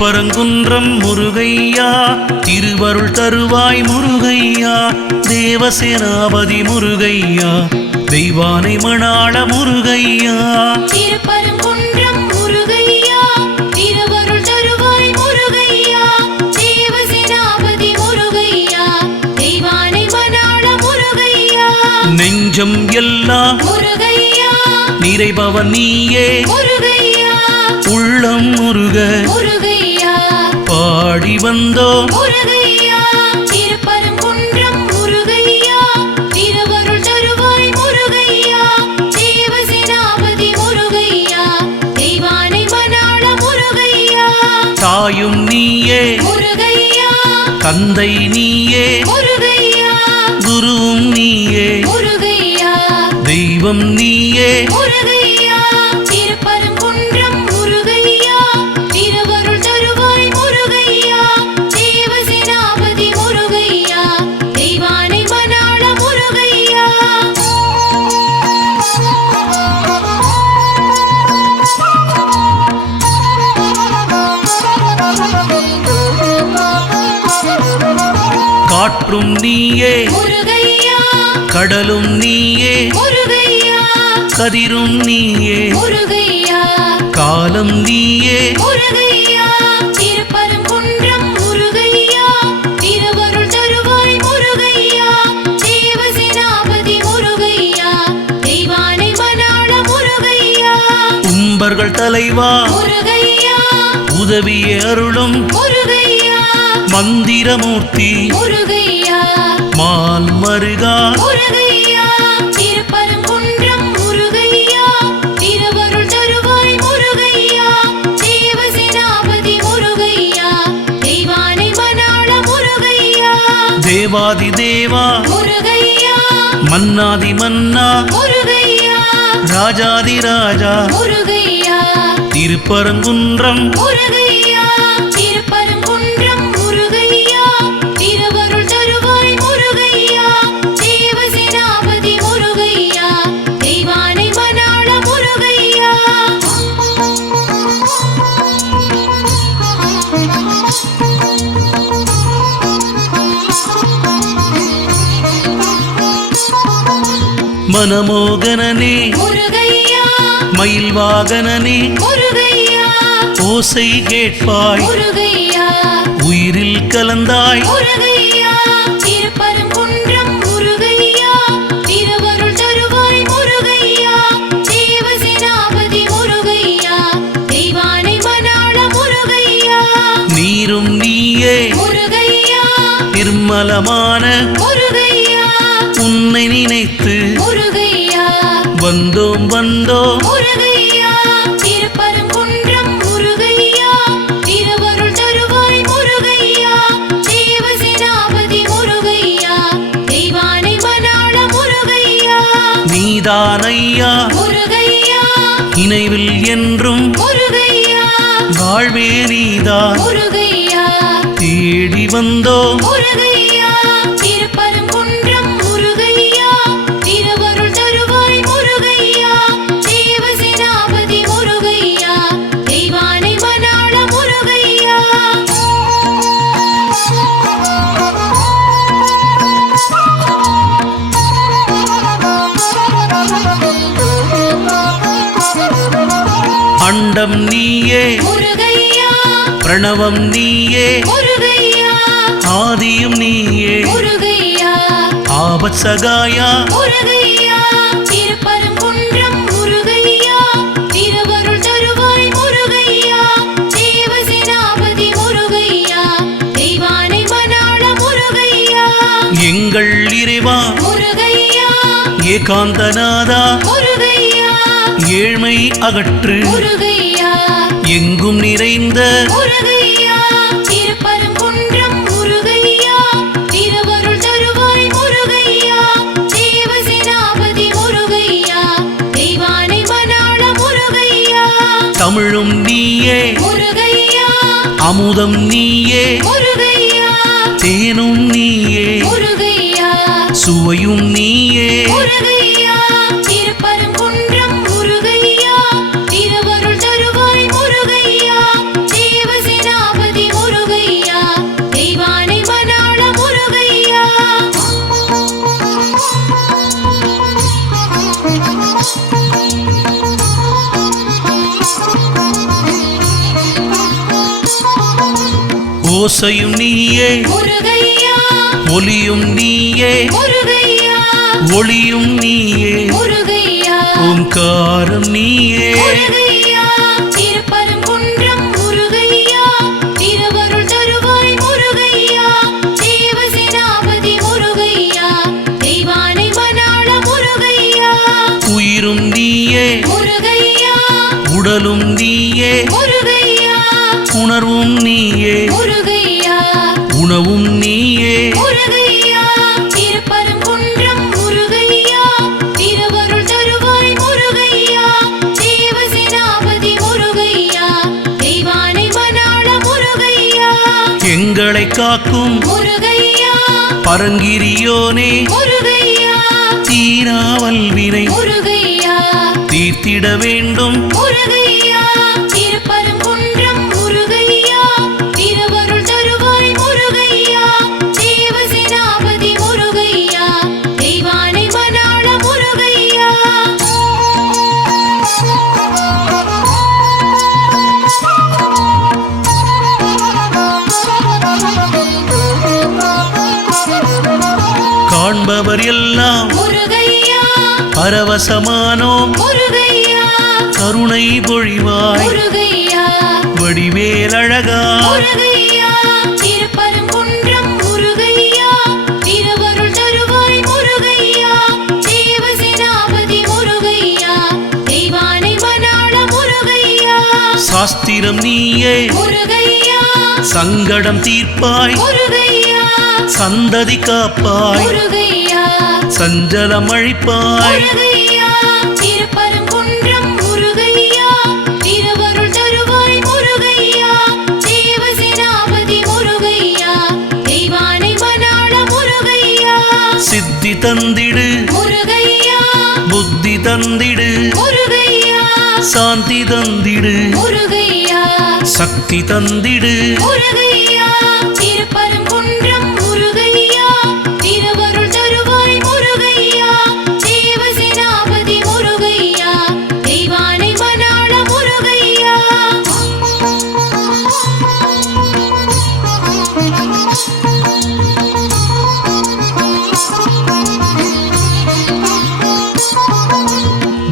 திருப்பரங்குன்றம் முருகையா திருவருள் தருவாய் முருகையா தேவசேனாபதி முருகையா தெய்வானை மணாள முருகையா. திருப்பரங்குன்றம் முருகையா திருவருள் தருவாய் முருகையா தேவசேனாபதி முருகையா தெய்வானை மணாள முருகையா. நெஞ்சம் எல்லாம் முருகையா. நிறைபவன் நீயே. முருகையா. உள்ளம் முருக. பாடி வந்தோம். தாயும் நீயே தந்தை நீயே குருவும் நீயே தெய்வம் நீயே காற்றும் நீயே கடலும் நீயே கதிரும் நீயே காலம் நீயே. தலைவா உதவிய அருளும். முருகையா மந்திரமூர்த்தி. மால் மருகா. தேவாதி தேவா. மன்னாதி மன்னா. ராஜாதி ராஜா. திருப்பரங்குன்றம் மனமோகனனே. மயில் வாகனனே ஓசை கேட்பாய். உயிரில் கலந்தாய். நீரும் நீயே. நிர்மலமான. உன்னை நினைத்து மணாள முருகையா. நீதானையா? நினைவில் என்றும்? வாழ்வே நீதான்? தேடி வந்தோம் அண்டம் நீயே பிரணவம் நீயே ஆதியும் நீயே. ஆபத் சகாயா எங்கள் இறைவா ஏகாந்தநாதா முருகையா ஏழ்மை அகற்று. எங்கும் நிறைந்த தமிழும் நீயே. அமுதம் நீயே. தேனும் நீயே. சுவையும் நீயே. ஓசையும் நீயே ஒலியும் நீயே ஒளியும் நீயே ஓங்காரம் நீயே. உயிரும் உடலும் நீயே உணர்வும் நீயே. மணாள முருகையா. எங்களை காக்கும் பரங்கிரியோனே. தீராவல்வினை தீர்த்திட வேண்டும். முருகையா. தேவசேனாபதி முருகையா. தெய்வானை மணாள முருகையா. சாஸ்திரம் நீயே. சங்கடம் தீர்ப்பாய். சந்ததி காப்பாய். சஞ்சலம் அழிப்பாய் சித்தி தந்திடு புத்தி தந்திடு சாந்தி தந்திடு சக்தி தந்திடு.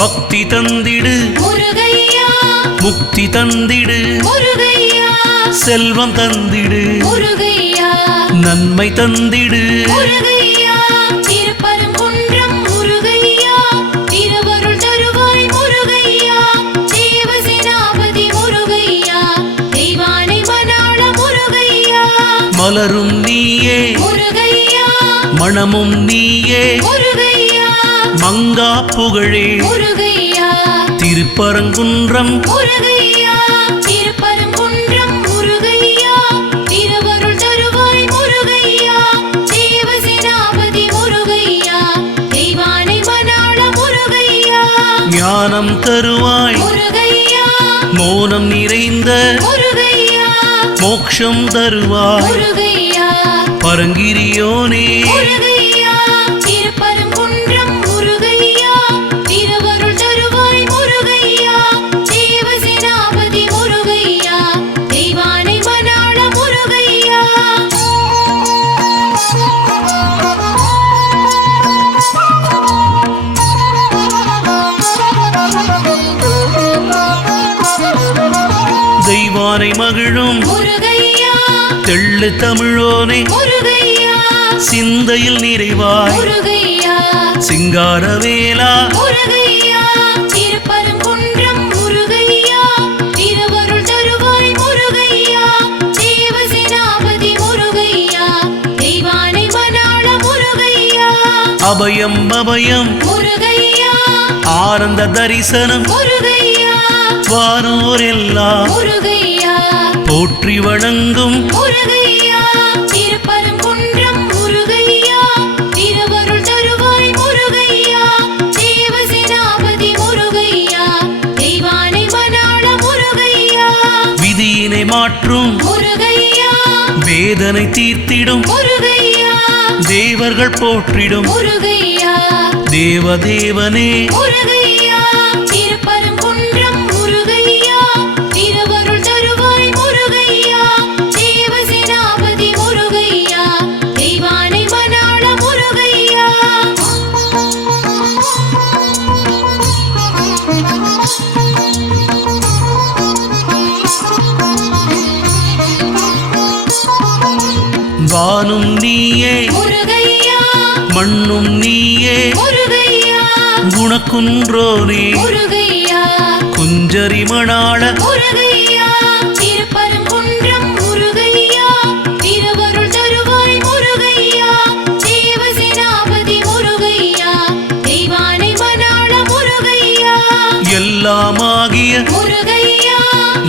பக்தி தந்திடு. முக்தி தந்திடு. செல்வம் தந்திடு. நன்மை தந்திடு. மலரும் நீயே. முருகையா. மணமும் நீயே. மங்கா புகழே. திருப்பரங்குன்றம். ஞானம் தருவாய். மோனம் நிறைந்த. மோக்ஷம் தருவாய். பரங்கிரியோனே. தெள்ளு தமிழோனே. சிந்தையில் நிறைவாய். சிங்காரவேலா அபயம் அபயம். ஆனந்த தரிசனம். வானோரெல்லாம் முருகையா போற்றி வணங்கும். விதியினை மாற்றும். வேதனை தீர்த்திடும். தேவர்கள் போற்றிடும். தேவதேவனே. மண்ணும் நீயே. குணக்குன்றோ நீ குஞ்சரி மணாள எல்லாமாகிய.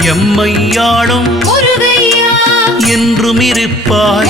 எம்மையாளும். என்றும் இருப்பாய்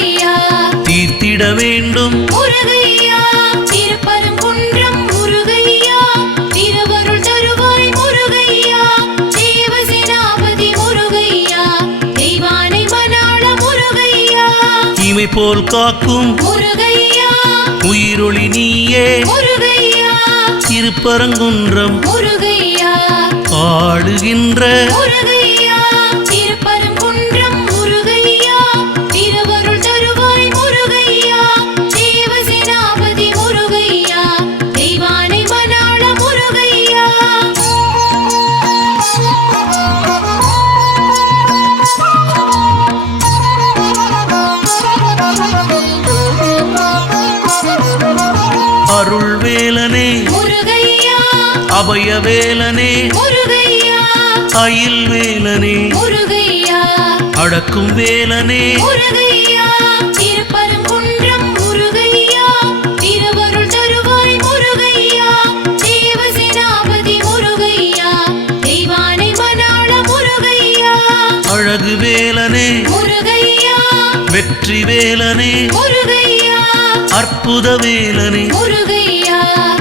தேட வேண்டும். போல் காக்கும் உயிரொளி நீயே. திருப்பரங்குன்றம் ஆடுகின்ற அபய வேலனே. அயில் வேலனே. அடக்கும் வேலனே. அழகு வேலனே. வெற்றி வேலனே. அற்புத வேலனே.